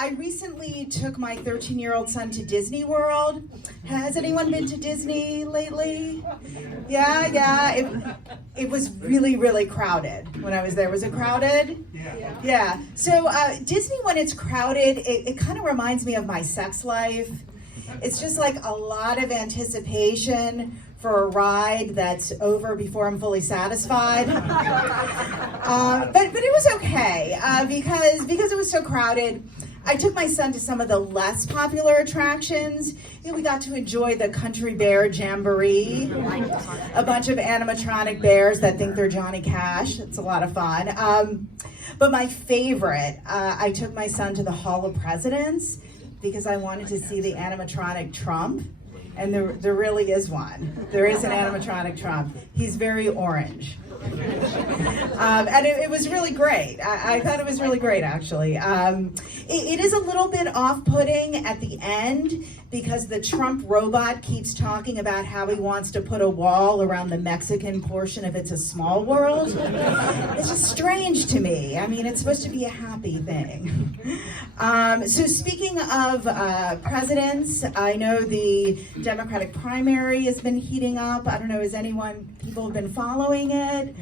I recently took my 13-year-old son to Disney World. Has anyone been to Disney lately? Yeah. It was really, really crowded when I was there. Was it crowded? Yeah. So Disney, when it's crowded, it kind of reminds me of my sex life. It's just like a lot of anticipation for a ride that's over before I'm fully satisfied. But it was okay because it was so crowded. I took my son to some of the less popular attractions. We got to enjoy the Country Bear Jamboree, a bunch of animatronic bears that think they're Johnny Cash. It's a lot of fun. But my favorite, I took my son to the Hall of Presidents because I wanted to see the animatronic Trump. And there really is one. There is an animatronic Trump. He's very orange. And it was really great. I thought it was really great, actually. It is a little bit off-putting at the end because the Trump robot keeps talking about how he wants to put a wall around the Mexican portion of It's a Small World. It's just strange to me. I mean, it's supposed to be a happy thing. So speaking of presidents, I know the Democratic primary has been heating up. I don't know, people have been following it?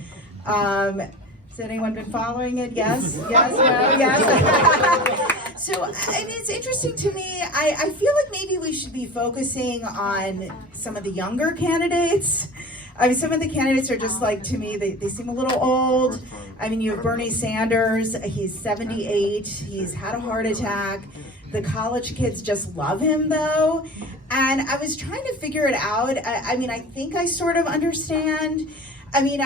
Has anyone been following it? Yes? Yes? No? Yes? So, I mean, it's interesting to me. I feel like maybe we should be focusing on some of the younger candidates. I mean, some of the candidates are just like, to me, they seem a little old. I mean, you have Bernie Sanders. He's 78. He's had a heart attack. The college kids just love him, though. And I was trying to figure it out. I mean, I think I sort of understand. I mean,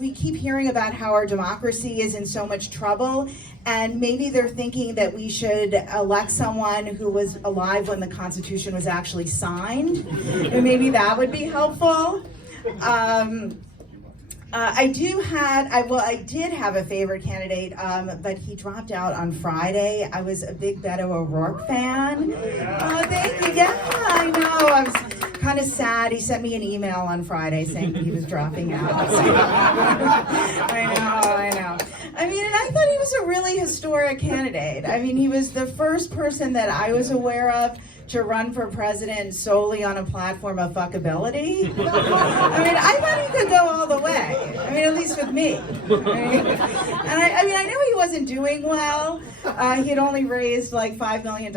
we keep hearing about how our democracy is in so much trouble, and maybe they're thinking that we should elect someone who was alive when the Constitution was actually signed, and maybe that would be helpful. I did have a favorite candidate, but he dropped out on Friday. I was a big Beto O'Rourke fan. Oh, thank you. Yeah, I know. I was kind of sad. He sent me an email on Friday saying he was dropping out. I know. I mean, and I thought he was a really historic candidate. I mean, he was the first person that I was aware of to run for president solely on a platform of fuckability. I mean, I thought he could go all the way. I mean, at least with me. I know he wasn't doing well. He had only raised like $5 million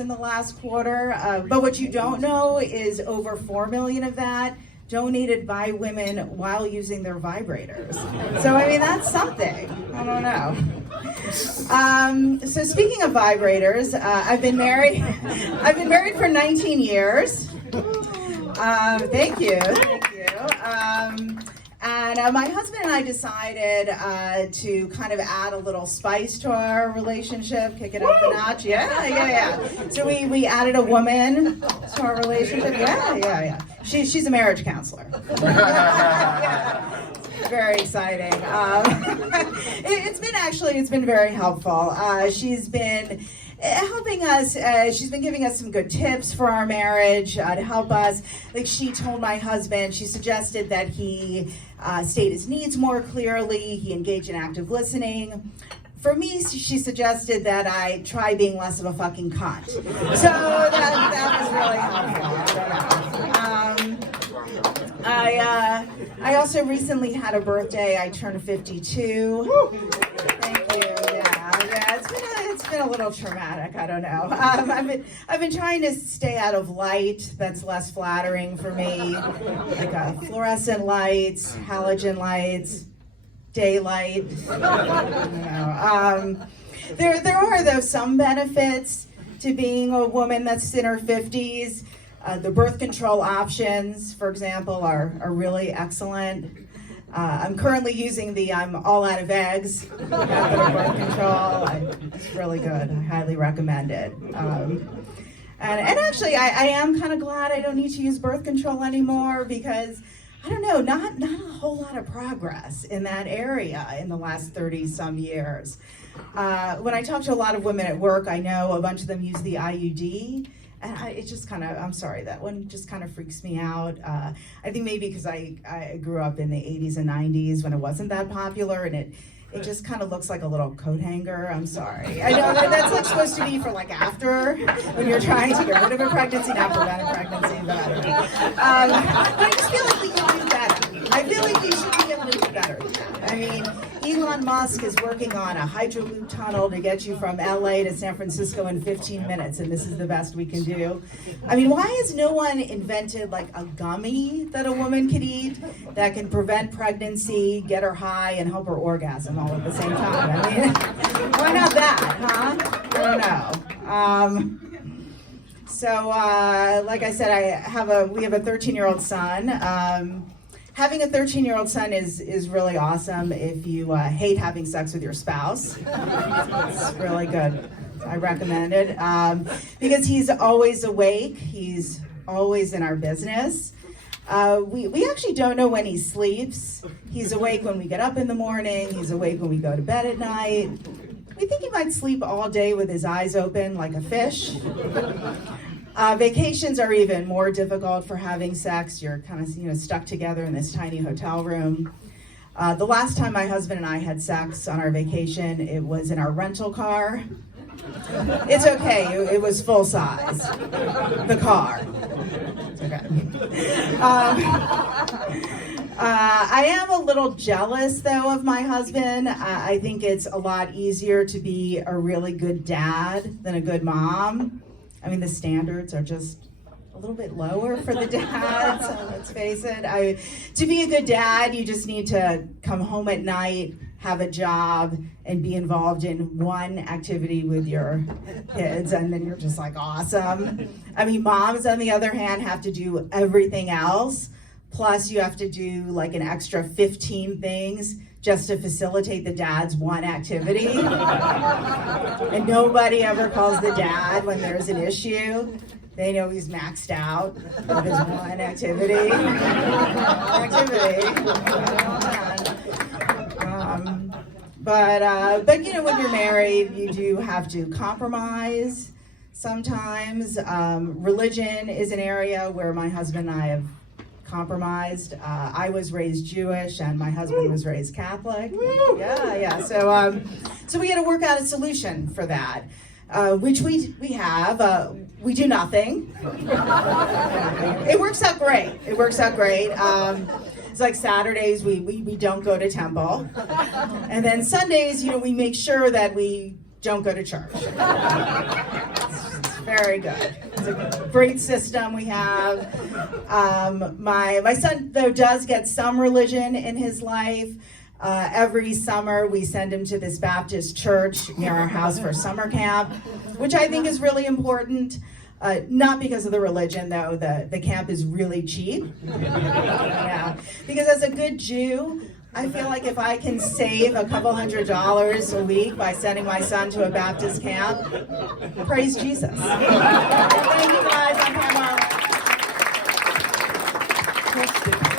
in the last quarter. But what you don't know is over $4 million of that donated by women while using their vibrators. So, I mean, that's something. I don't know. So speaking of vibrators, I've been married for 19 years. Thank you. And my husband and I decided to kind of add a little spice to our relationship, kick it up a notch. Yeah. So we added a woman to our relationship. Yeah. She's a marriage counselor. Very exciting. It's been very helpful. She's been helping us. She's been giving us some good tips for our marriage to help us. Like, she told my husband, she suggested that he state his needs more clearly. He engage in active listening. For me, she suggested that I try being less of a fucking cunt. So that was really helpful. I also recently had a birthday. I turned 52. Thank you. Yeah. It's been a little traumatic. I don't know. I've been trying to stay out of light that's less flattering for me, like fluorescent lights, halogen lights, daylight. There are though some benefits to being a woman that's in her 50s. The birth control options, for example, are really excellent. I'm currently using the I'm all out of eggs method of birth control. It's really good. I highly recommend it. And actually, I am kind of glad I don't need to use birth control anymore because, I don't know, not a whole lot of progress in that area in the last 30-some years. When I talk to a lot of women at work, I know a bunch of them use the IUD. And it just kind of, I'm sorry, that one just kind of freaks me out. I think maybe because I grew up in the 80s and 90s when it wasn't that popular, and it just kind of looks like a little coat hanger. I'm sorry. I know that's like supposed to be for like after, when you're trying to get rid of a pregnancy, not prevent a pregnancy, but I just feel like we can do better. I feel like you should be able to do better than that. I mean, Elon Musk is working on a Hyperloop tunnel to get you from LA to San Francisco in 15 minutes, and this is the best we can do. I mean, why has no one invented like a gummy that a woman could eat that can prevent pregnancy, get her high, and help her orgasm all at the same time? I mean, why not that, huh? I don't know. So, like I said, we have a 13-year-old son. Having a 13-year-old son is really awesome if you hate having sex with your spouse. It's really good. I recommend it because he's always awake. He's always in our business. We actually don't know when he sleeps. He's awake when we get up in the morning. He's awake when we go to bed at night. We think he might sleep all day with his eyes open like a fish. Vacations are even more difficult for having sex. You're kind of stuck together in this tiny hotel room. The last time my husband and I had sex on our vacation, it was in our rental car. It's okay, it was full size, the car. It's okay. I am a little jealous, though, of my husband. I think it's a lot easier to be a really good dad than a good mom. I mean, the standards are just a little bit lower for the dads, so let's face it. To be a good dad, you just need to come home at night, have a job, and be involved in one activity with your kids, and then you're just like awesome. I mean, moms, on the other hand, have to do everything else, plus you have to do like an extra 15 things just to facilitate the dad's one activity. And nobody ever calls the dad when there's an issue. They know he's maxed out with his one activity. But you know, when you're married, you do have to compromise sometimes. Religion is an area where my husband and I have compromised. I was raised Jewish and my husband was raised Catholic. Yeah. So we had to work out a solution for that, which we have. We do nothing. It works out great. It's like Saturdays we don't go to temple, and then Sundays, you know, we make sure that we don't go to church. Very good. It's a great system we have. My son, though, does get some religion in his life. Every summer, we send him to this Baptist church near our house for summer camp, which I think is really important. Not because of the religion, though. The camp is really cheap. Yeah. Because as a good Jew, I feel like if I can save a couple $100 a week by sending my son to a Baptist camp, praise Jesus. Thank you guys. I'm Pam.